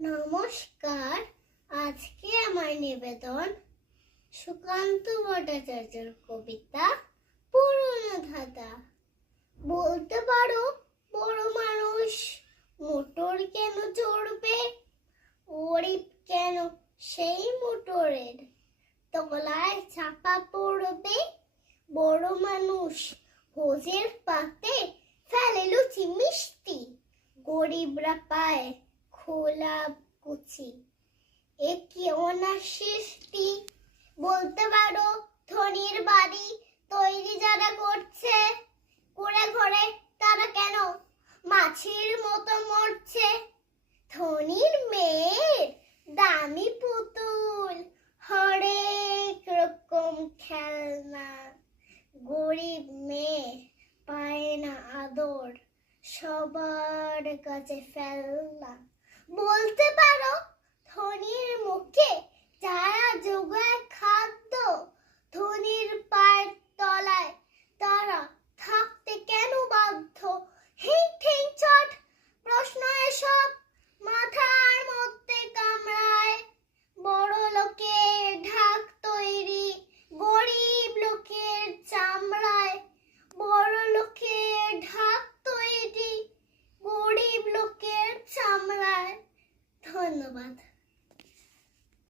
নমস্কার, আজকে আমার নিবেদন সুকান্ত ভট্টাচার্যের কবিতা পুরনো ধাঁধা। বলতে পারো বড় মানুষ মোটর কেন চড়বে? ওরিপ কেন সেই মোটরের তলায় চাপা পড়বে? বড় মানুষ ভোজের পাতে ফেলে লুচি মিষ্টি, গরিবরা পায় খোলা কুচি। এ কি অনাসৃষ্টি? বলতে পারো ধনির বাড়ি তৈরি যারা করছে, কুড়ে ঘরে তারা কেন মাছির মতো মরছে? ধনির মেয়ের দামি পুতুল, হরেক রকম খেলনা, গরিব মেয়ে পায় না আদর, সবার কাছে ফেলনা।